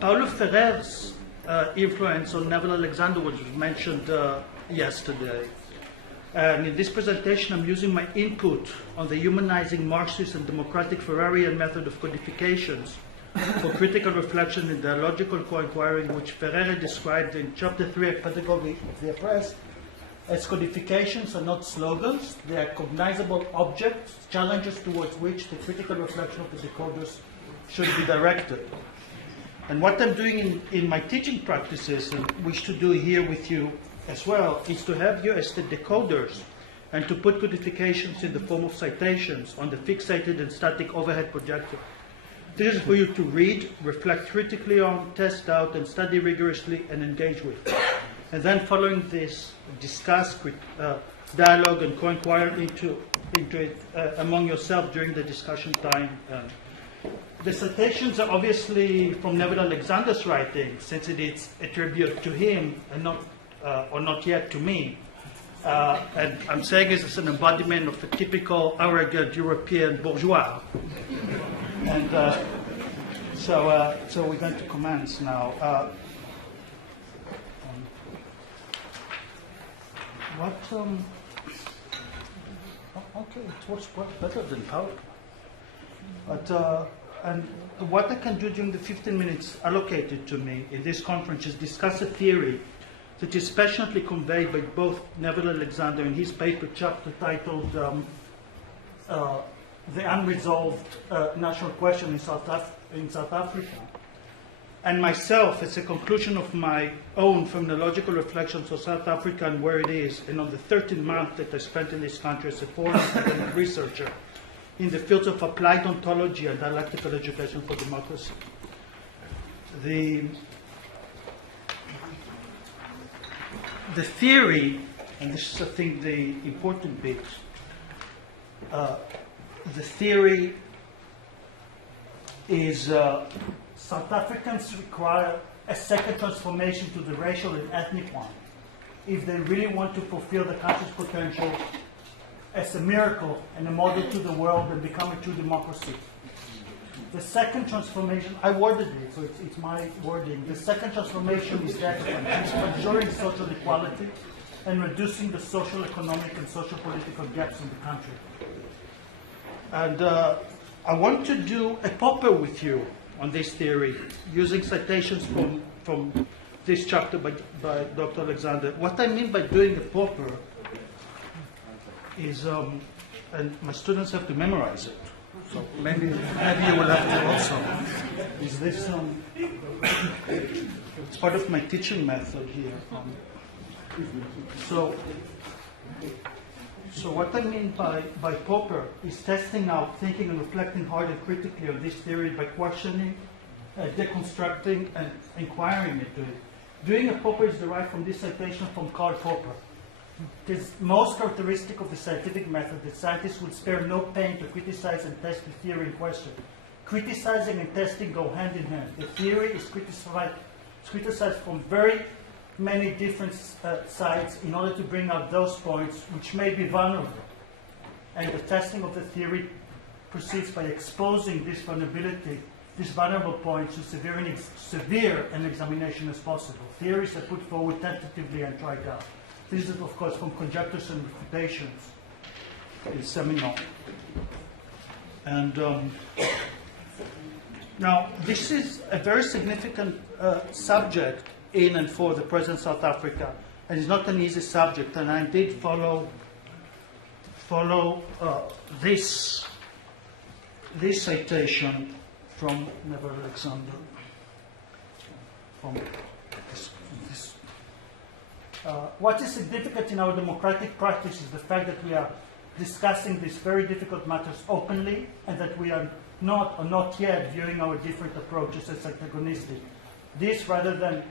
Paulo Ferrer's influence on Neville Alexander was mentioned yesterday. And in this presentation, I'm using my input on the humanizing Marxist and democratic Ferrerian method of codifications for critical reflection in dialogical co-inquiring, which Ferrer described in Chapter 3 of Pedagogy of the Oppressed as codifications are not slogans, they are cognizable objects, challenges towards which the critical reflection of the decoders should be directed. And what I'm doing in my teaching practices, and wish to do here with you as well, is to have you as the decoders and to put codifications in the form of citations on the fixated and static overhead projector. This is for you to read, reflect critically on, test out, and study rigorously and engage with. And then following this, discuss, dialogue, and co-inquire into it among yourself during the discussion time. The citations are obviously from Neville Alexander's writing, since it is a tribute to him and not, or not yet to me. And I'm saying this as an embodiment of a typical arrogant European bourgeois. And so we're going to commence now. Okay, it works quite better than PowerPoint. But and what I can do during the 15 minutes allocated to me in this conference is discuss a theory that is passionately conveyed by both Neville Alexander in his paper chapter titled The Unresolved National Question in South Africa, and myself as a conclusion of my own phenomenological reflections on South Africa and where it is, and on the 13 months that I spent in this country as a foreign academic researcher in the fields of applied ontology and dialectical education for democracy. The theory, and this is I think the important bit, the theory is South Africans require a second transformation to the racial and ethnic one if they really want to fulfill the country's potential as a miracle and a model to the world and become a true democracy. The second transformation, I worded it, so it's my wording. The second transformation is that of ensuring social equality and reducing the social, economic, and social political gaps in the country. And I want to do a paper with you on this theory, using citations from this chapter by Dr. Alexander. What I mean by doing a paper is, and my students have to memorize it, so maybe you will have to also. Is this, it's part of my teaching method here. So what I mean by Popper is testing out, thinking and reflecting hard and critically on this theory by questioning, deconstructing, and inquiring into it. Doing a Popper is derived from this citation from Karl Popper. It is most characteristic of the scientific method that scientists will spare no pain to criticize and test the theory in question. Criticizing and testing go hand in hand. The theory is criticized from very many different sides in order to bring out those points which may be vulnerable. And the testing of the theory proceeds by exposing this vulnerability, this vulnerable point, to severe an examination as possible. Theories are put forward tentatively and tried out. This is, of course, from Conjectures and Refutations in Seminole. And now, this is a very significant subject in and for the present South Africa, and it's not an easy subject. And I did follow this citation from Neville Alexander. From this. What is significant in our democratic practice is the fact that we are discussing these very difficult matters openly, and that we are not, or not yet, viewing our different approaches as antagonistic. This, rather than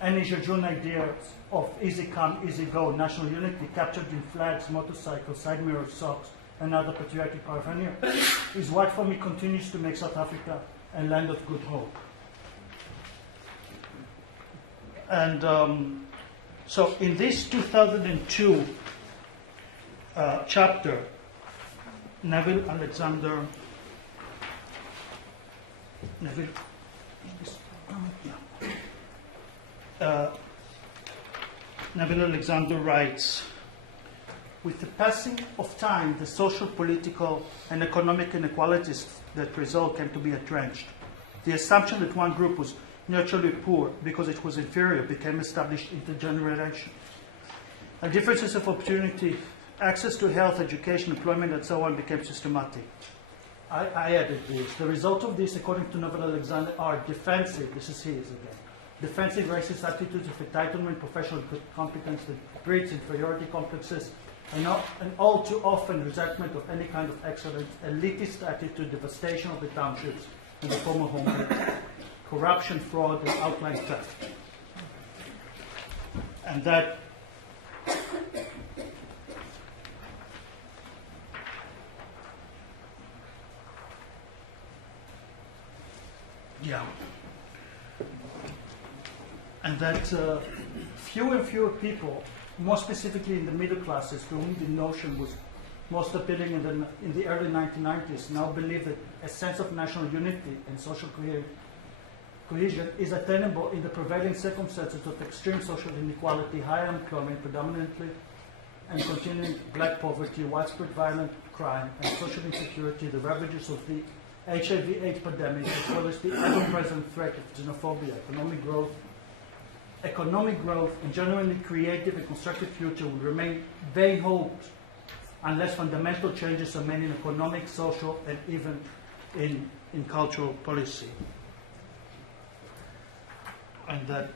any jejune idea of easy come, easy go, national unity captured in flags, motorcycles, side mirror socks, and other patriotic paraphernalia, is what for me continues to make South Africa a land of good hope. And so in this 2002 chapter, Neville Alexander, Neville, yeah. Neville Alexander writes, with the passing of time, the social, political, and economic inequalities that result came to be entrenched. The assumption that one group was naturally poor because it was inferior became established intergenerationally. And differences of opportunity, access to health, education, employment, and so on became systematic. I added this. The result of this, according to Neville Alexander, are defensive, this is his again, defensive racist attitudes of entitlement, professional competence that breeds inferiority complexes, and all too often resentment of any kind of excellence, elitist attitude, devastation of the townships and the former homeland, corruption, fraud, and outline theft. And that fewer and fewer people, more specifically in the middle classes, to whom the notion was most appealing in the early 1990s, now believe that a sense of national unity and social cohesion is attainable in the prevailing circumstances of extreme social inequality, high unemployment predominantly, and continuing black poverty, widespread violent crime, and social insecurity, the ravages of the HIV/AIDS pandemic, as well as the ever-present threat of xenophobia, economic growth, and genuinely creative and constructive future will remain vain hopes unless fundamental changes are made in economic, social, and even in cultural policy. And that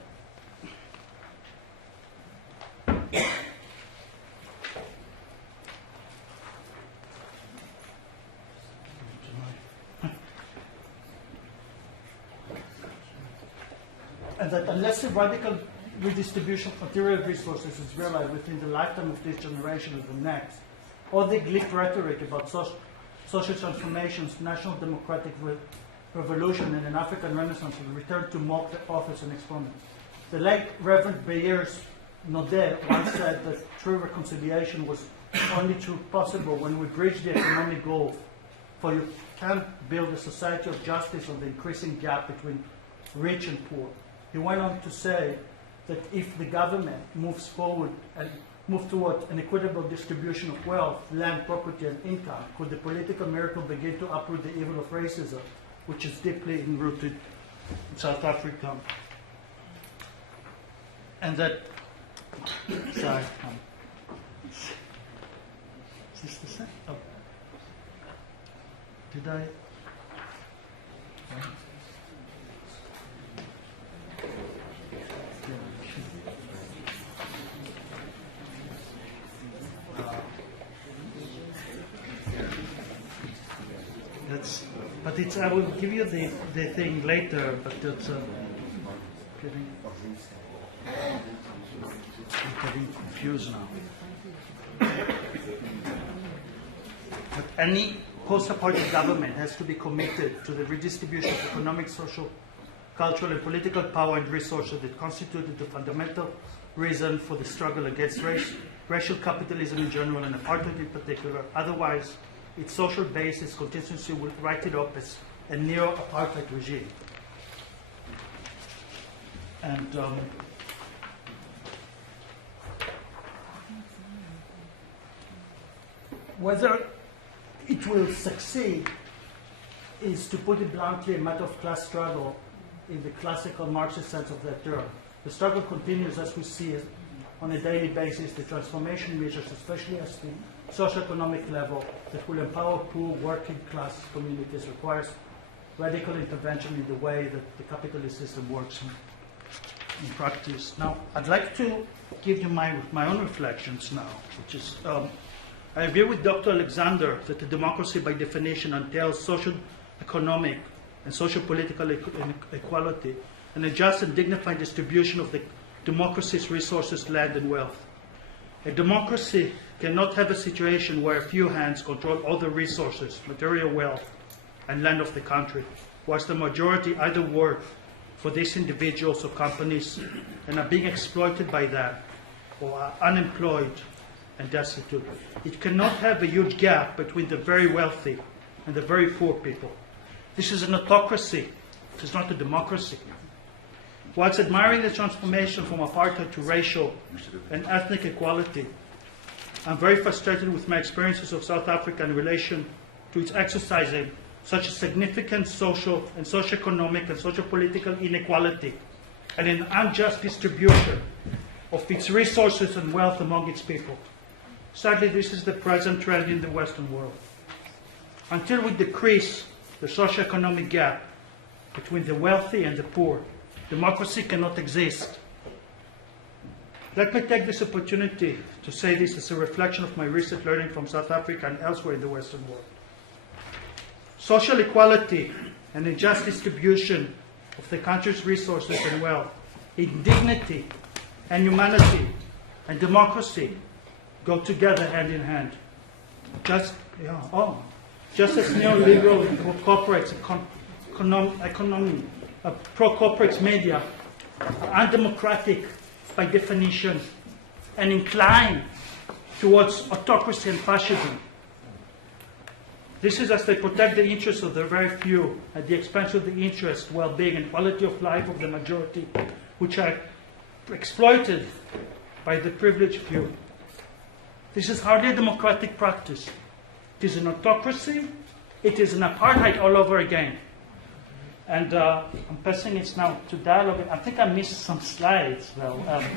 unless a radical redistribution of material resources is realized within the lifetime of this generation and the next, all the glib rhetoric about social transformations, national democratic revolution, and an African Renaissance will return to mock the authors and exponents. The late Reverend Bayers Nodé once said that true reconciliation was only true possible when we bridge the economic gulf, for you can't build a society of justice on the increasing gap between rich and poor. He went on to say that if the government moves forward and move toward an equitable distribution of wealth, land, property, and income, could the political miracle begin to uproot the evil of racism, which is deeply enrooted in South Africa. And that, sorry, is this the same? Oh. Did I? But it's, I will give you the thing later, but it's getting confused now. But any post-apartheid government has to be committed to the redistribution of economic, social, cultural, and political power and resources that constituted the fundamental reason for the struggle against racial capitalism in general and apartheid in particular. Otherwise, its social basis constituency will write it up as a neo-apartheid regime. And whether it will succeed is, to put it bluntly, a matter of class struggle in the classical Marxist sense of that term. The struggle continues as we see it on a daily basis, the transformation measures, especially at the socioeconomic level, that will empower poor working class communities, requires radical intervention in the way that the capitalist system works in practice. Now, I'd like to give you my own reflections now, which is, I agree with Dr. Alexander that the democracy by definition entails social, economic, and social-political equality, and a just and dignified distribution of the democracy's resources, land, and wealth. A democracy cannot have a situation where a few hands control all the resources, material wealth, and land of the country, whilst the majority either work for these individuals or companies and are being exploited by that, or are unemployed and destitute. It cannot have a huge gap between the very wealthy and the very poor people. This is an autocracy. It is not a democracy. Whilst admiring the transformation from apartheid to racial and ethnic equality, I'm very frustrated with my experiences of South Africa in relation to its exercising such a significant social and socio-economic and socio-political inequality and an unjust distribution of its resources and wealth among its people. Sadly, this is the present trend in the Western world. Until we decrease the socio-economic gap between the wealthy and the poor, democracy cannot exist. Let me take this opportunity to say this as a reflection of my recent learning from South Africa and elsewhere in the Western world. Social equality and a just distribution of the country's resources and wealth, dignity and humanity and democracy go together hand in hand. Just as neoliberal corporates economy, pro-corporate media are undemocratic by definition and inclined towards autocracy and fascism. This is as they protect the interests of the very few at the expense of the interest, well-being, and quality of life of the majority, which are exploited by the privileged few. This is hardly a democratic practice. It is an autocracy. It is an apartheid all over again. And I'm passing it now to dialogue. I think I missed some slides, though. But it's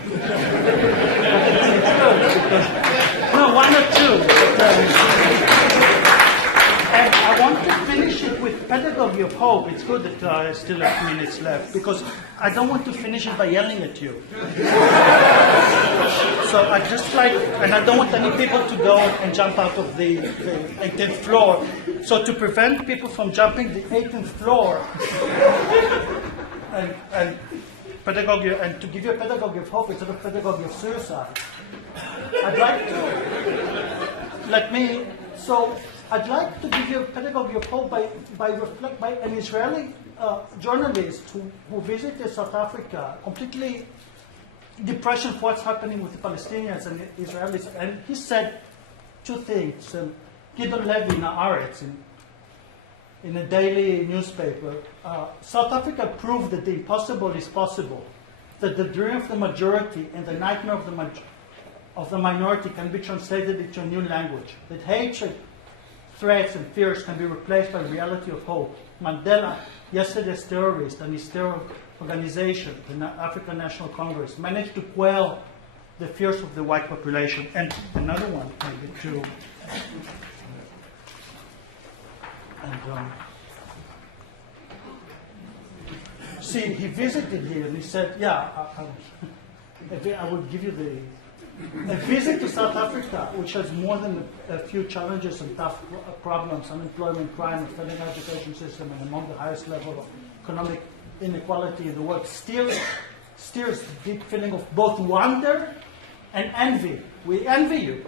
good because, no, one or two. And I want to finish it with pedagogy of hope. It's good that I still have minutes left because I don't want to finish it by yelling at you. So I just like, and I don't want any people to go and jump out of the 18th floor. So to prevent people from jumping the 18th floor and pedagogy, and to give you a pedagogy of hope instead of pedagogy of suicide, I'd like to give you a pedagogy of hope by an Israeli journalist who visited South Africa, completely depression for what's happening with the Palestinians and the Israelis, and he said two things. Gideon Levy in Haaretz, in a daily newspaper, South Africa proved that the impossible is possible, that the dream of the majority and the nightmare of the minority can be translated into a new language, that hatred, threats and fears can be replaced by reality of hope. Mandela, yesterday's terrorist, and his terror organization, the African National Congress, managed to quell the fears of the white population. And another one, maybe too. And see, he visited here and he said, yeah, I will give you a visit to South Africa, which has more than a few challenges and tough problems, unemployment, crime, a failing education system, and among the highest level of economic inequality in the world, stirs the deep feeling of both wonder and envy. We envy you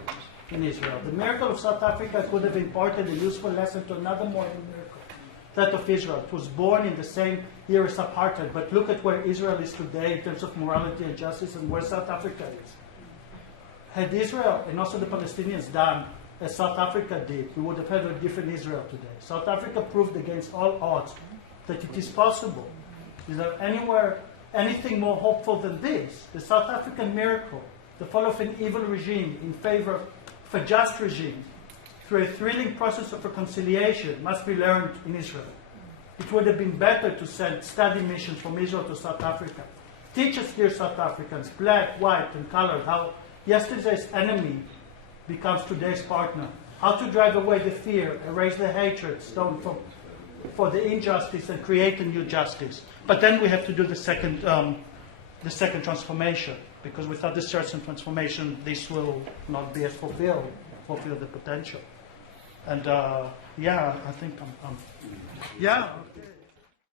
in Israel. The miracle of South Africa could have imparted a useful lesson to another modern miracle, that of Israel. It was born in the same year as apartheid, but look at where Israel is today in terms of morality and justice and where South Africa is. Had Israel and also the Palestinians done as South Africa did, we would have had a different Israel today. South Africa proved against all odds that it is possible. Is there anything more hopeful than this? The South African miracle, the fall of an evil regime in favor of a just regime, through a thrilling process of reconciliation, must be learned in Israel. It would have been better to send study missions from Israel to South Africa. Teach us, dear South Africans, black, white, and colored, how yesterday's enemy becomes today's partner. How to drive away the fear, erase the hatred, stone for the injustice, and create a new justice. But then we have to do the second transformation, because without this certain transformation, this will not be as fulfill the potential. And I think yeah. Okay.